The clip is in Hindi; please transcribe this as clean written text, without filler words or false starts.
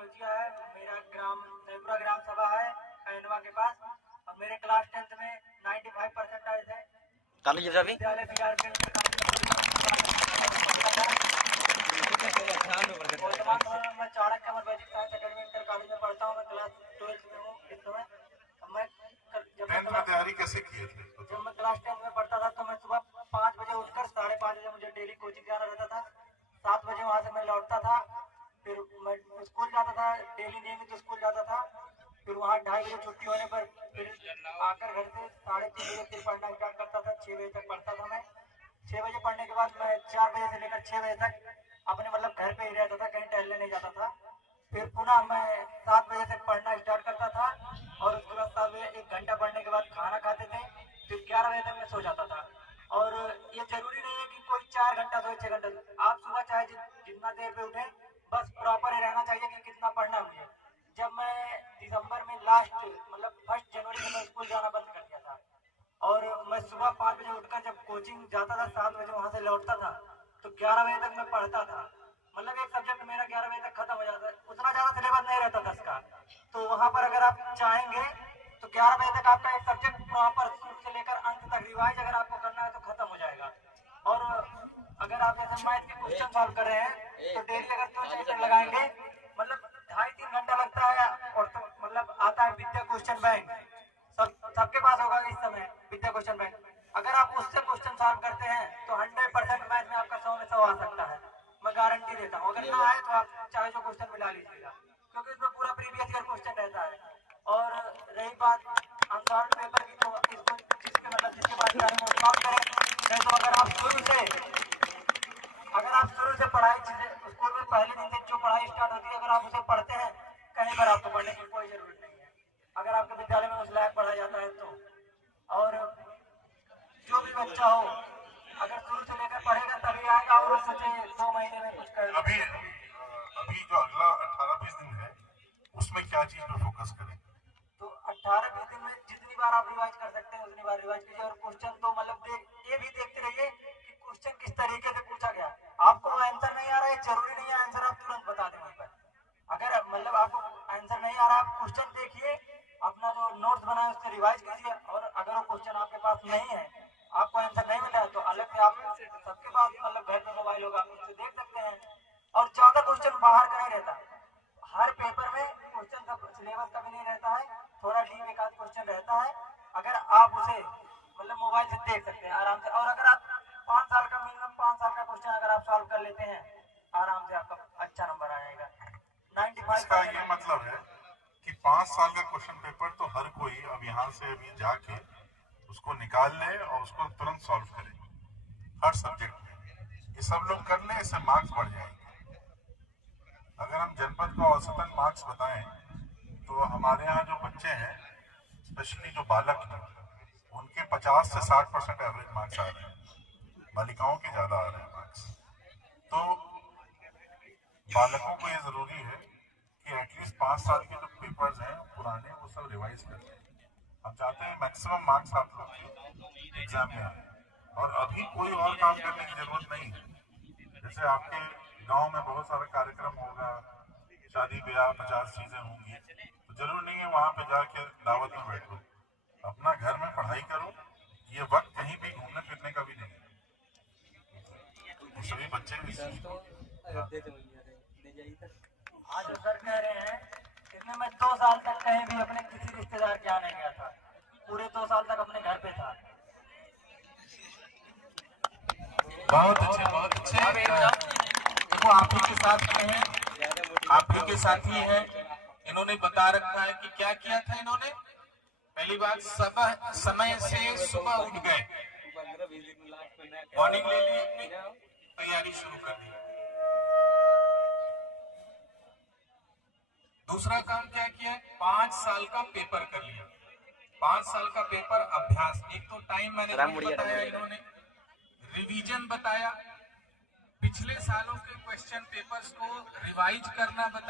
कलौजिया है, मेरा ग्राम जयपुरा ग्राम सभा है कैनवा के पास, और मेरे क्लास 10th में 95% आए थे। विद्यालय बिहार के मैं चाणक्य अमर वैदिक साइंस अकेडमी इंटर कॉलेज में पढ़ता हूँ। मैं क्लास 12th में हूँ इस समय। तैयारी कैसे की थी? जब मैं क्लास 10 में पढ़ता था तो मैं सुबह 5 बजे उठकर 5:30 बजे मुझे डेली कोचिंग जाना रहता था। 7 बजे वहाँ से मैं लौटता था, फिर मैं स्कूल जाता था, डेली नियमित स्कूल जाता था। फिर वहाँ 2:30 बजे छुट्टी होने पर फिर आकर घर से 3:30 बजे फिर पढ़ना स्टार्ट करता था। 6 बजे तक पढ़ता था मैं। 6 बजे पढ़ने के बाद मैं 4 बजे से लेकर 6 बजे तक अपने घर पे ही रहता था, कहीं टहलने नहीं जाता था। फिर पुनः मैं 7 बजे तक पढ़ना स्टार्ट करता था, और उसके बाद 7 बजे 1 घंटा पढ़ने के बाद खाना खाते थे। फिर 11 बजे तक मैं सो जाता था। और ये जरूरी नहीं है कि कोई 4 घंटा सोए 6 घंटा सोए, आप सुबह चाहे जितना देर पे उठे, बस प्रॉपर ही रहना चाहिए कि कितना पढ़ना है मुझे। जब मैं दिसंबर में लास्ट 1 जनवरी में मैं स्कूल जाना बंद कर दिया था, और मैं सुबह 5 बजे उठकर जब कोचिंग जाता था, 7 बजे वहां से लौटता था, तो 11 बजे तक मैं पढ़ता था। एक सब्जेक्ट मेरा 11 बजे तक खत्म हो जाता है। उतना ज्यादा सिलेबस नहीं रहता 10 का, तो वहां पर अगर आप चाहेंगे तो 11 बजे तक आपका एक सब्जेक्ट प्रॉपर शुरू से लेकर अंत तक रिवाइज अगर आपको करना है तो खत्म हो जाएगा। और अगर आप जैसे मैथ के क्वेश्चन सॉल्व कर रहे हैं तो डेली अगर 2 चैप्टर लगाएंगे, 2.5-3 घंटा लगता है। और तो आता है विद्या क्वेश्चन बैंक, सबके पास होगा इस समय विद्या क्वेश्चन बैंक। अगर आप उससे क्वेश्चन सॉल्व करते हैं तो 100% मैथ में आपका 100 में 100 आ सकता है, मैं गारंटी देता हूँ। अगर ना आए तो आप चाहे जो क्वेश्चन मिला लीजिएगा, क्योंकि इसमें पूरा प्रीवियस ईयर क्वेश्चन रहता है। और रही बात अनसॉल्व पेपर की, तो इसको जिसके जिसके पास टाइम वो सॉल्व करें। नहीं तो अगर आप शुरू से पढ़ाई स्कूल में पहले दिन से जो पढ़ाई स्टार्ट होती है, अगर आप उसे पढ़ते हैं, कहीं पर आपको पढ़ने की कोई जरूरत नहीं है, अगर आपके विद्यालय में उस लायक पढ़ाया जाता है तो। और जो भी बच्चा हो, अगर शुरू से लेकर पढ़ेगा तभी आएगा, और सोचे 2 महीने में कुछ कर। अभी जो अगला 18-20 दिन है उसमें क्या चीज पे फोकस करें? तो 18-20 दिन में जितनी बार आप रिवाइज कर सकते हैं उतनी बार रिवाइज कीजिए। और क्वेश्चन तो ये भी देखते रहिए कि क्वेश्चन किस तरीके से पूछा गया। आपको आंसर नहीं आ रहा है, जरूरी नहीं है आंसर आप तुरंत बता दें वहीं पर। अगर आपको आंसर नहीं आ रहा, आप क्वेश्चन देखिए, अपना जो नोट्स बनाए उससे रिवाइज कीजिए। और अगर वो क्वेश्चन आपके पास नहीं है, आपको आंसर नहीं मिला है, तो अलग से आप सबके पास घर पे मोबाइल होगा, उससे देख सकते हैं। और ज्यादा क्वेश्चन बाहर का नहीं रहता, हर पेपर में क्वेश्चन सब सिलेबस का भी नहीं रहता है, थोड़ा डीप एक आध क्वेश्चन रहता है। अगर आप उसे मोबाइल से देख सकते हैं आराम से। और अगर आप 5 साल का मिनिमम 5 साल का क्वेश्चन अगर आप सॉल्व कर लेते हैं, आराम से आपका अच्छा नंबर आ जाएगा। 95। इसका ये मतलब है कि 5 साल का क्वेश्चन पेपर तो हर कोई अब यहाँ से अभी जाके उसको निकाल ले और उसको तुरंत सॉल्व करे हर सब्जेक्ट में। ये सब लोग कर ले, इससे मार्क्स बढ़ जाएंगे। अगर हम जनपद का औसतन मार्क्स बताएं तो हमारे यहाँ जो बच्चे हैं, स्पेशली जो बालक हैं, उनके 50 से 60% एवरेज मार्क्स आ रहे हैं, बालिकाओं के ज्यादा आ रहे हैं मार्क्स। तो बालकों को ये जरूरी है कि एटलीस्ट 5 साल के जो पेपर्स हैं पुराने, वो सब रिवाइज कर लें। हम चाहते हैं मैक्सिमम मार्क्स आप लोग एग्जाम में आए। और अभी कोई और काम करने की जरूरत नहीं है। जैसे आपके गांव में बहुत सारा कार्यक्रम होगा, शादी ब्याह 50 चीजें होंगी, तो जरूर नहीं है वहां पे जाके दावत में बैठो। अपना घर में पढ़ाई करो। ये वक्त कहीं भी घूमने फिरने का भी नहीं है। सभी बच्चे भी आज जो सर कह रहे हैं, इसमें मैं 2 साल तक कहीं भी अपने किसी रिश्तेदार के यहाँ नहीं गया था, पूरे 2 साल तक अपने घर पे था। बहुत अच्छे, बहुत अच्छे। देखो आप ही के साथ हैं, आप ही के साथी हैं। इन्होंने बता रखा है कि क्या किया था इन्होंने। पहली बात, समय से सुबह उठ गए, मॉर्निंग ले ली, अपनी तैयारी शुरू कर दी। दूसरा काम क्या किया, 5 साल का पेपर कर लिया। 5 साल का पेपर अभ्यास, एक तो टाइम मैनेजमेंट बताया इन्होंने, रिवीजन बताया, पिछले सालों के क्वेश्चन पेपर्स को रिवाइज करना बताया।